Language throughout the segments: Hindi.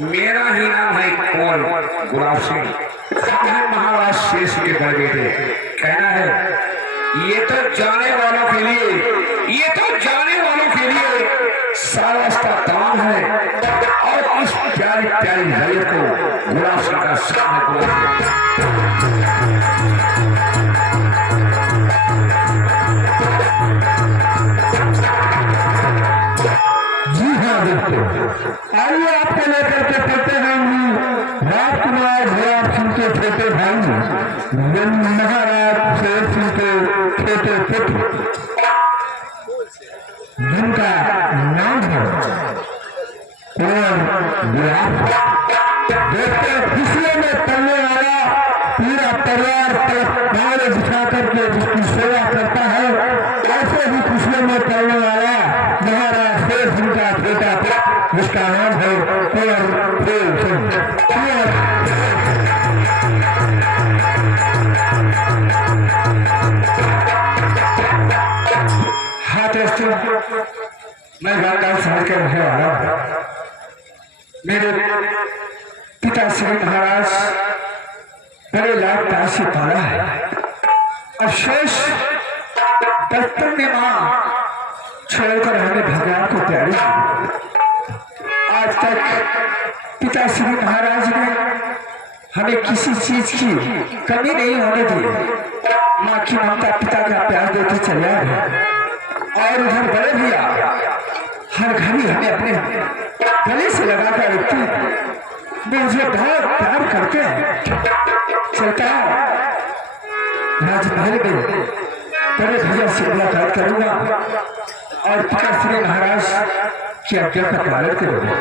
मेरा ही नाम है कौन गुलाब सिंह, महाराज शेष के बड़े बेटे। कहना है ये तो जाने वालों के लिए, ये तो जाने वालों के लिए सारा रास्ता तमाम है। और इस प्यारी प्यारी रैयत को गुलाब सिंह का सामने गुलाब आइए आपको लेकर के चलते हैं राजकुमार गुलाब सिंह के छोटे भाई महाराज शेर सिंह के छोटे पुत्र, जिनका नाम है कुंवर गुलाब। देखते खुशियों में तलने वाला पूरा परिवार पर बिछा करके जिसकी सेवा करता है, ऐसे ही खुशियों में तलने वाला महाराज शेर सिंह का छोटा पुत्र, जिसका नाम है कुंवर शेर सिंह। मैं बालकाल शहर के रहने वाला हूँ। मेरे पिता श्री महाराज बड़े लाभ प्यार से पाला है। अब शेष बचपन में माँ छोड़कर हमें भगवान को प्यारी। आज तक पिता श्री महाराज ने हमें किसी चीज की कमी नहीं होने दी। माँ की ममता पिता का प्यार देते चले आए। और उधर बड़े भैया हर घड़ी हमें अपने गले से लगाकर रखते हैं। मुझे बहुत प्यार करते हैं। चलता हूँ राजमहल में बड़े भैया से मुलाकात करूंगा और पिता श्री महाराज की आज्ञा का पालन करूंगा।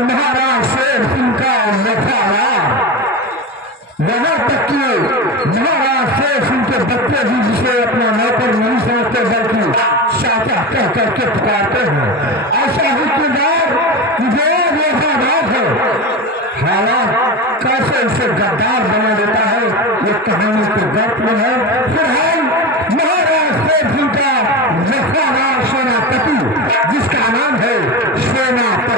महाराज शेर सिंह का नजारा, यहाँ तक कि महाराज शेर सिंह के बच्चे भी जिसे अपना नौकर नहीं समझते बल्कि चाचा कह करके पुकारते हैं। ऐसा ही किरदार जो वफादार है, हालात कैसे इसे गद्दार बना देता है ये कहानी के गर्भ में है। फिलहाल महाराज शेर सिंह का वफादार सेनापति जिसका नाम है सेनापति